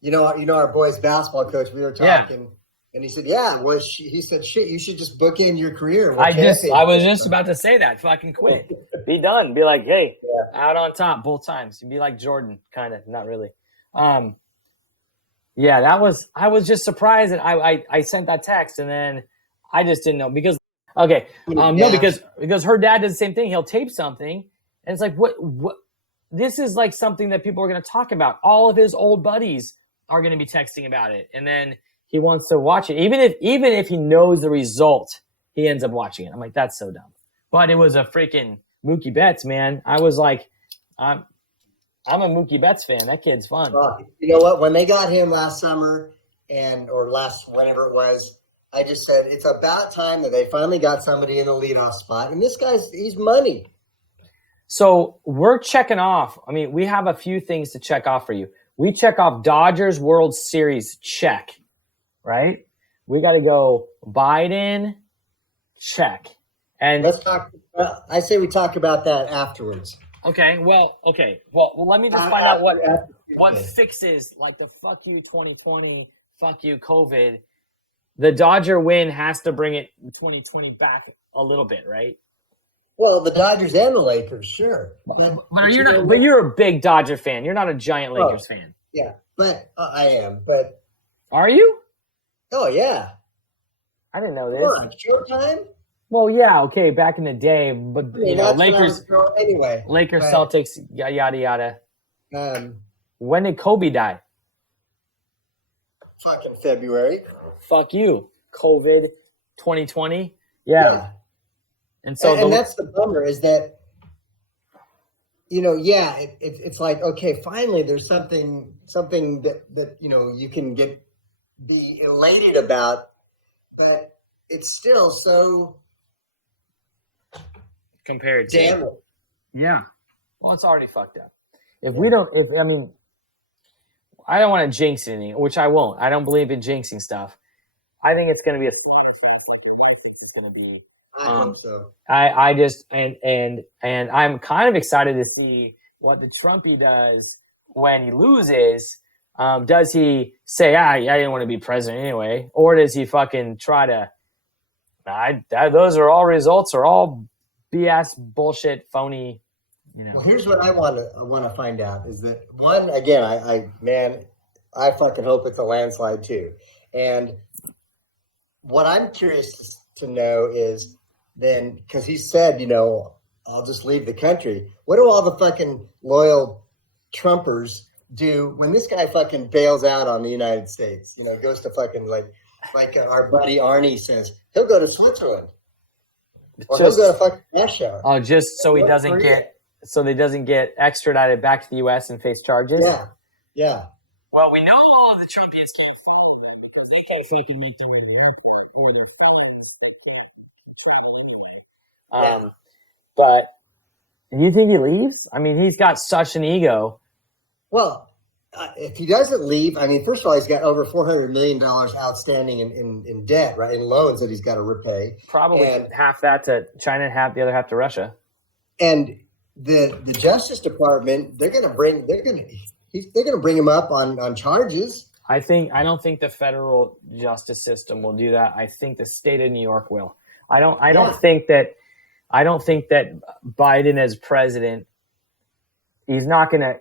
You know our boys basketball coach. We were talking, and he said, he said, shit, you should just book in your career. I was just about to say that. Fucking quit. Be done. Be like, hey, out on top both times. You'd be like Jordan, kind of, not really. I was just surprised that I sent that text and then I just didn't know because because her dad does the same thing. He'll tape something and it's like, what, this is like something that people are going to talk about. All of his old buddies are going to be texting about it. And then he wants to watch it. Even if he knows the result, he ends up watching it. I'm like, that's so dumb. But it was a freaking Mookie Betts, man. I was like, I'm a Mookie Betts fan. That kid's fun. You know what? When they got him last summer or whenever it was, I just said, it's about time that they finally got somebody in the leadoff spot. And this he's money. So we're checking off. I mean, we have a few things to check off for you. We check off Dodgers World Series, check, right? We got to go Biden, check. And let's talk. I say we talk about that afterwards. Okay. Well, let me just find out what fixes like the fuck you 2020, fuck you COVID. The Dodger win has to bring it 2020 back a little bit, right? Well, the Dodgers and the Lakers, sure. But you're a big Dodger fan. You're not a giant Lakers fan. Yeah, but I am. But are you? Oh yeah. I didn't know this. Showtime. Well, yeah, okay, back in the day, but Lakers anyway. Lakers, Celtics, yada yada. When did Kobe die? Fucking February. Fuck you, COVID, 2020. Yeah. And so that's the bummer is that, it's like, okay, finally there's something that you can be elated about, but it's still so compared to damn it. Yeah. Well, it's already fucked up. I don't want to jinx anything, which I won't. I don't believe in jinxing stuff. I think it's going to be it's going to be. I hope so. I just and I'm kind of excited to see what the Trumpy does when he loses. Does he say, I didn't want to be president anyway, or does he fucking try to? Those are all results are all BS, bullshit, phony. Well, here's what I want to find out is that one again. I fucking hope it's a landslide too, and what I'm curious to know is. Then, because he said, I'll just leave the country. What do all the fucking loyal Trumpers do when this guy fucking bails out on the United States? Goes to fucking like our buddy Arnie says, he'll go to Switzerland. Well, he'll go to fucking Russia. Oh, just so he doesn't get extradited back to the U.S. and face charges. Yeah, yeah. Well, we know all of the Trumpians can't fucking make them in the airport. But do you think he leaves? I mean, he's got such an ego. Well, if he doesn't leave, I mean, first of all, he's got over $400 million outstanding in debt, right? In loans that he's got to repay. Probably half that to China and half the other half to Russia. And the Justice Department, they're going to bring him up on charges. I don't think the federal justice system will do that. I think the state of New York will. I don't think that Biden as president, he's not gonna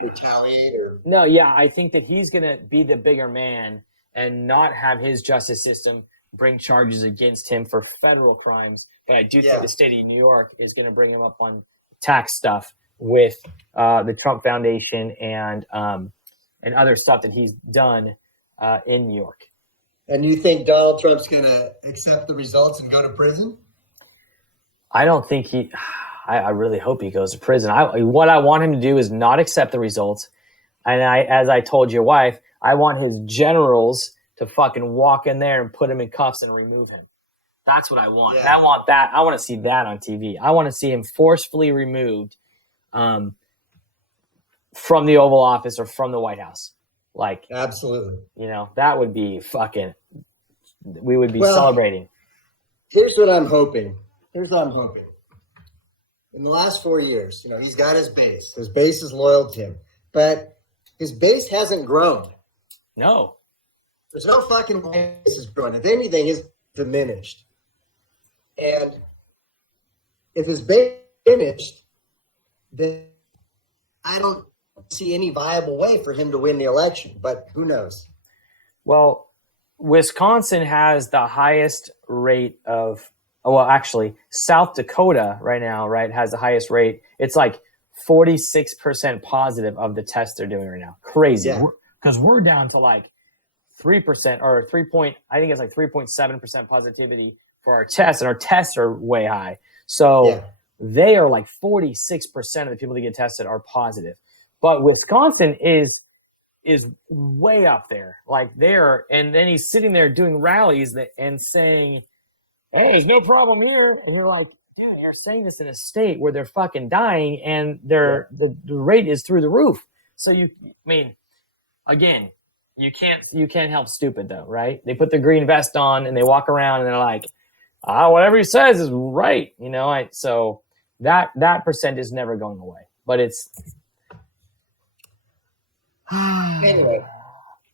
retaliate or no. Yeah, I think that he's gonna be the bigger man and not have his justice system bring charges against him for federal crimes. But I do think the state of New York is gonna bring him up on tax stuff with the Trump Foundation and other stuff that he's done in New York. And you think Donald Trump's going to accept the results and go to prison? I don't think I really hope he goes to prison. What I want him to do is not accept the results. And as I told your wife, I want his generals to fucking walk in there and put him in cuffs and remove him. That's what I want. Yeah. I want that. I want to see that on TV. I want to see him forcefully removed from the Oval Office or from the White House. Like, absolutely. That would be fucking, we would be celebrating. Here's what I'm hoping. In the last 4 years, he's got his base. His base is loyal to him. But his base hasn't grown. No. There's no fucking way this is growing. If anything, it's diminished. And if his base is diminished, then I don't see any viable way for him to win the election, but who knows? Well, Wisconsin has the highest rate of, actually, South Dakota right now, has the highest rate. It's like 46% positive of the tests they're doing right now. Crazy. Because we're down to like 3% or I think it's like 3.7% positivity for our tests, and our tests are way high. So they are like 46% of the people that get tested are positive. But Wisconsin is way up there, and then he's sitting there doing rallies and saying, "Hey, there's no problem here," and you're like, "Dude, you're saying this in a state where they're fucking dying and the rate is through the roof." So you can't help stupid though, right? They put the green vest on and they walk around and they're like, whatever he says is right, so that percent is never going away, but it's.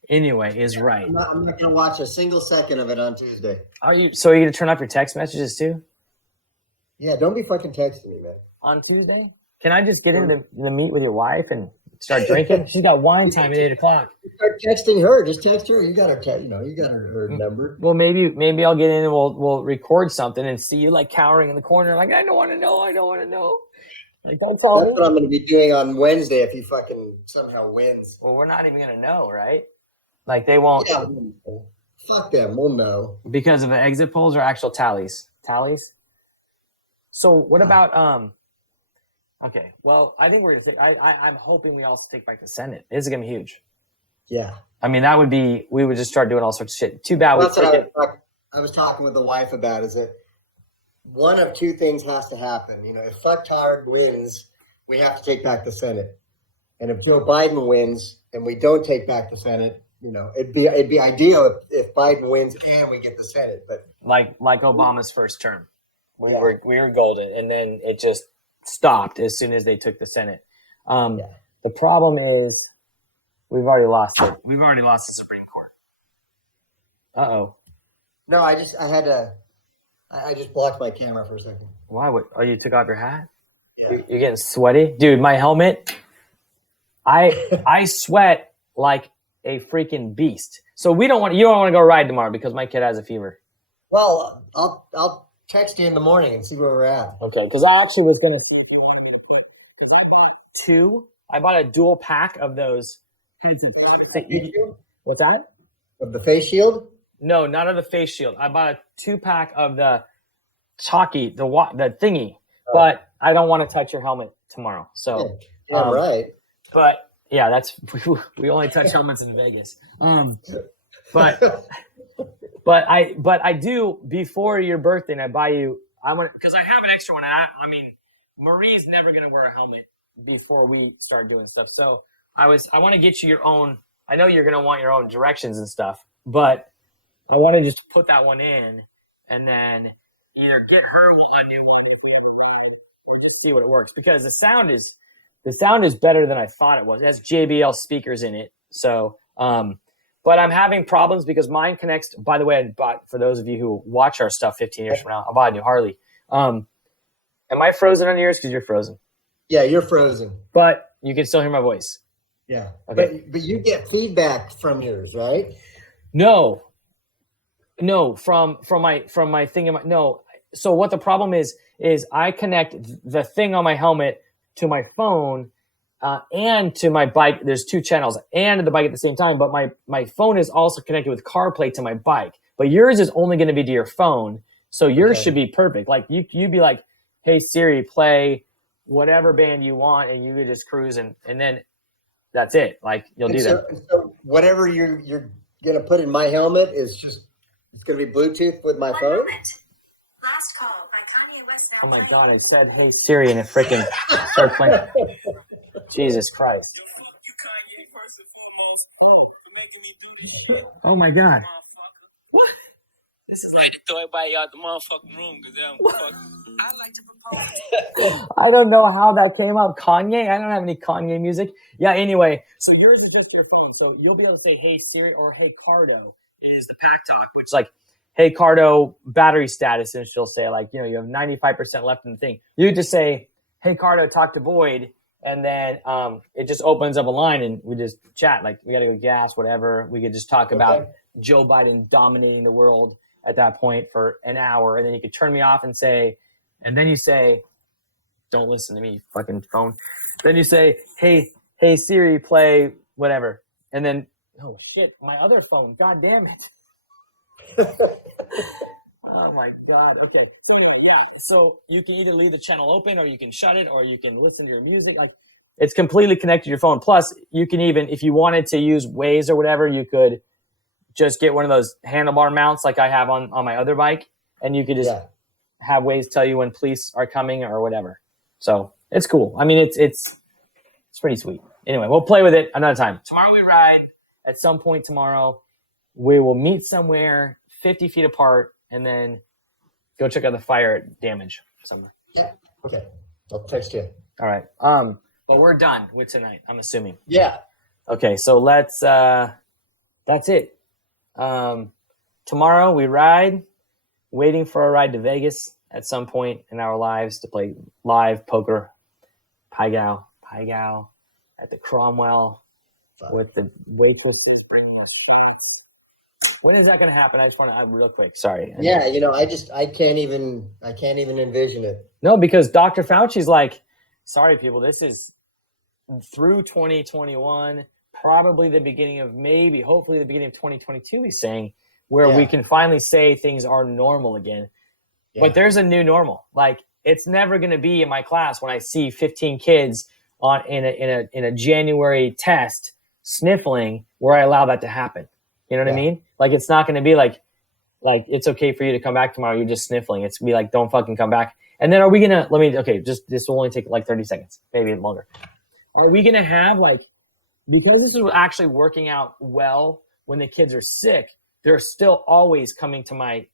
Anyway, is right. I'm not going to watch a single second of it on Tuesday. Are you going to turn off your text messages too? Yeah, don't be fucking texting me, man. On Tuesday? Can I just get into the meet with your wife and start drinking? She's got wine time at 8 o'clock. Start texting her. Just text her. You got her number. Well, maybe I'll get in and we'll record something and see you like cowering in the corner, like I don't want to know. Like, that's what I'm going to be doing on Wednesday if he fucking somehow wins. Well, we're not even going to know, right? Like, they won't. Yeah, fuck them. We'll know. Because of the exit polls or actual tallies? Tallies? So what about, okay, well, I think we're going to take, I'm hoping we also take back the Senate. This is going to be huge. Yeah. I mean, we would just start doing all sorts of shit. Too bad. That's what I was talking with the wife about, is that one of two things has to happen. If fucktard wins, we have to take back the Senate. And if Joe Biden wins and we don't take back the Senate, it'd be ideal if Biden wins and we get the Senate. But like Obama's first term, we were golden, and then it just stopped as soon as they took the Senate. The problem is we've already lost it. We've already lost the Supreme Court. Uh-oh. No, I just blocked my camera for a second. Why? You took off your hat? Yeah. You're getting sweaty? Dude, my helmet, I sweat like a freaking beast. So you don't want to go ride tomorrow because my kid has a fever. Well, I'll text you in the morning and see where we're at. Okay, because I actually was going to I bought a dual pack of those. What's that? Of the face shield? No, not of the face shield. I bought a 2-pack of the chalky, the thingy, but I don't want to touch your helmet tomorrow. So, right. But yeah, that's we only touch helmets in Vegas. But I do before your birthday. And I buy you. I want because I have an extra one. I mean, Marie's never gonna wear a helmet before we start doing stuff. So I want to get you your own. I know you're gonna want your own directions and stuff, but I want to just put that one in and then either get her a new or just see what it works because the sound is better than I thought it was. It has JBL speakers in it. So, but I'm having problems because mine connects. By the way, I bought, for those of you who watch our stuff 15 years from now, I bought a new Harley. Am I frozen on yours? Because you're frozen. Yeah, you're frozen. But you can still hear my voice. Yeah. Okay. But you get feedback from yours, right? No, from my thing in my no. So what the problem is I connect the thing on my helmet to my phone and to my bike. There's 2 channels and the bike at the same time. But my phone is also connected with CarPlay to my bike. But yours is only going to be to your phone. So yours should be perfect. Like you'd be like, hey Siri, play whatever band you want, and you could just cruise and then that's it. Like you'll do that. So whatever you're gonna put in my helmet is just it's gonna be Bluetooth with my phone. Last call by Kanye West. Oh my God! I said, "Hey Siri," and it freaking started playing. Jesus Christ! Yo, fuck you, Kanye, first and foremost. For making me do this shit. Oh my God! What? This is like to throw everybody out the motherfucking room because they don't fuck. I like to propose. I don't know how that came up. Kanye? I don't have any Kanye music. Yeah. Anyway, so yours is just your phone, so you'll be able to say, "Hey Siri" or "Hey Cardo" is the pack talk, which is like, "Hey Cardo, battery status," and she'll say like, you have 95% left in the thing. You just say, "Hey Cardo, talk to Boyd," and then it just opens up a line and we just chat. Like we got to go gas, whatever. We could just talk about Joe Biden dominating the world at that point for an hour, and then you could turn me off and say, and then you say, "Don't listen to me, fucking phone." Then you say, "Hey Siri, play whatever," and then oh shit, my other phone. God damn it. Oh my God. Okay. So anyway, yeah. So you can either leave the channel open or you can shut it or you can listen to your music. Like it's completely connected to your phone. Plus you can even, if you wanted to use Waze or whatever, you could just get one of those handlebar mounts like I have on my other bike. And you could just have Waze tell you when police are coming or whatever. So it's cool. I mean, it's pretty sweet. Anyway, we'll play with it another time. Tomorrow we ride. At some point tomorrow, we will meet somewhere 50 feet apart and then go check out the fire damage somewhere. Yeah. Okay. I'll text you. All right. But we're done with tonight, I'm assuming. Yeah. Okay, so let's that's it. Tomorrow we ride, waiting for a ride to Vegas at some point in our lives to play live poker, Pai Gow at the Cromwell with the waitress. When is that going to happen? I just want to real quick. Sorry. Yeah, I can't even envision it. No, because Dr. Fauci's like, sorry, people, this is through 2021, probably the beginning of hopefully the beginning of 2022, he's saying, where we can finally say things are normal again. Yeah. But there's a new normal. Like, it's never going to be in my class when I see 15 kids in a January test sniffling where I allow that to happen. You know what I mean? Like, it's not going to be like it's okay for you to come back tomorrow. You're just sniffling. It's be like, don't fucking come back. And then are we going to, this will only take like 30 seconds, maybe longer. Are we going to have because this is actually working out well when the kids are sick, they're still always coming to my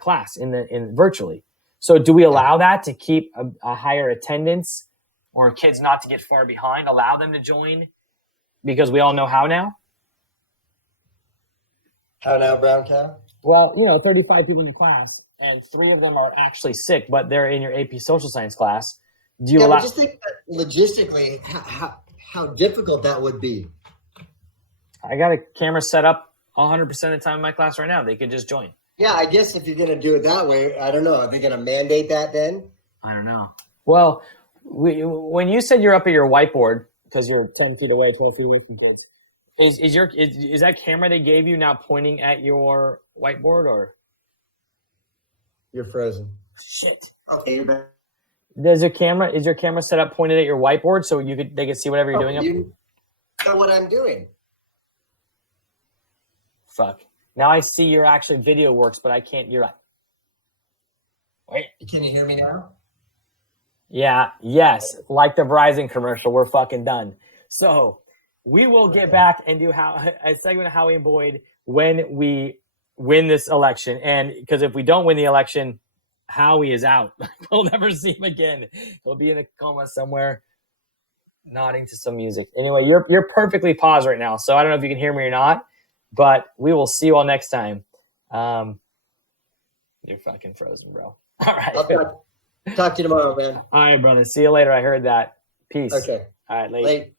class in virtually. So do we allow that to keep a higher attendance or kids not to get far behind, allow them to join because we all know how now? How now, Brown Cow? Well, 35 people in the class, and 3 of them are actually sick, but they're in your AP Social Science class. Do you allow? Just think logistically how difficult that would be. I got a camera set up 100% of the time in my class right now. They could just join. Yeah, I guess if you're going to do it that way, I don't know. Are they going to mandate that then? I don't know. Well, when you said you're up at your whiteboard because you're 10 feet away, 12 feet away from the board, is that camera they gave you now pointing at your whiteboard or? You're frozen. Shit. Okay, you're back. Is your camera set up pointed at your whiteboard so they could see whatever you're doing? You know what I'm doing. Fuck. Now I see your actual video works, but I can't. You're right. Wait. Can you hear me now? Yeah. Yes. Like the Verizon commercial, we're fucking done. So we will get back and do a segment of Howie and Boyd when we win this election. And because if we don't win the election, Howie is out. We'll never see him again. He'll be in a coma somewhere, nodding to some music. Anyway, you're perfectly paused right now, so I don't know if you can hear me or not, but we will see you all next time. You're fucking frozen, bro. All right. I'll talk to you tomorrow, man. All right, brother. See you later. I heard that. Peace. Okay. All right, Late.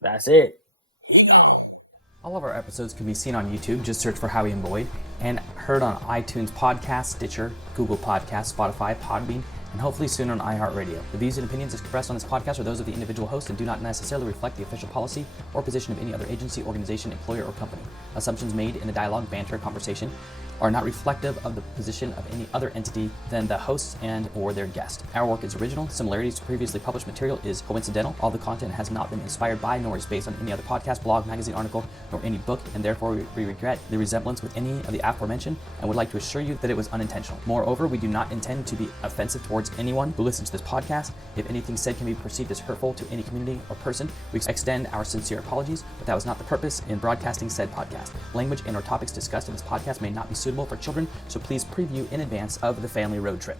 That's it. All of our episodes can be seen on YouTube. Just search for Howie and Boyd, and heard on iTunes Podcast, Stitcher, Google Podcasts, Spotify, Podbean, and hopefully soon on iHeartRadio. The views and opinions expressed on this podcast are those of the individual host and do not necessarily reflect the official policy or position of any other agency, organization, employer, or company. Assumptions made in the dialogue, banter, conversation are not reflective of the position of any other entity than the hosts and or their guest. Our work is original. Similarities to previously published material is coincidental. All the content has not been inspired by nor is based on any other podcast, blog, magazine, article, nor any book, and therefore we regret the resemblance with any of the aforementioned and would like to assure you that it was unintentional. Moreover, we do not intend to be offensive towards anyone who listens to this podcast. If anything said can be perceived as hurtful to any community or person, we extend our sincere apologies, but that was not the purpose in broadcasting said podcast. Language and or topics discussed in this podcast may not be suitable for children, so please preview in advance of the family road trip.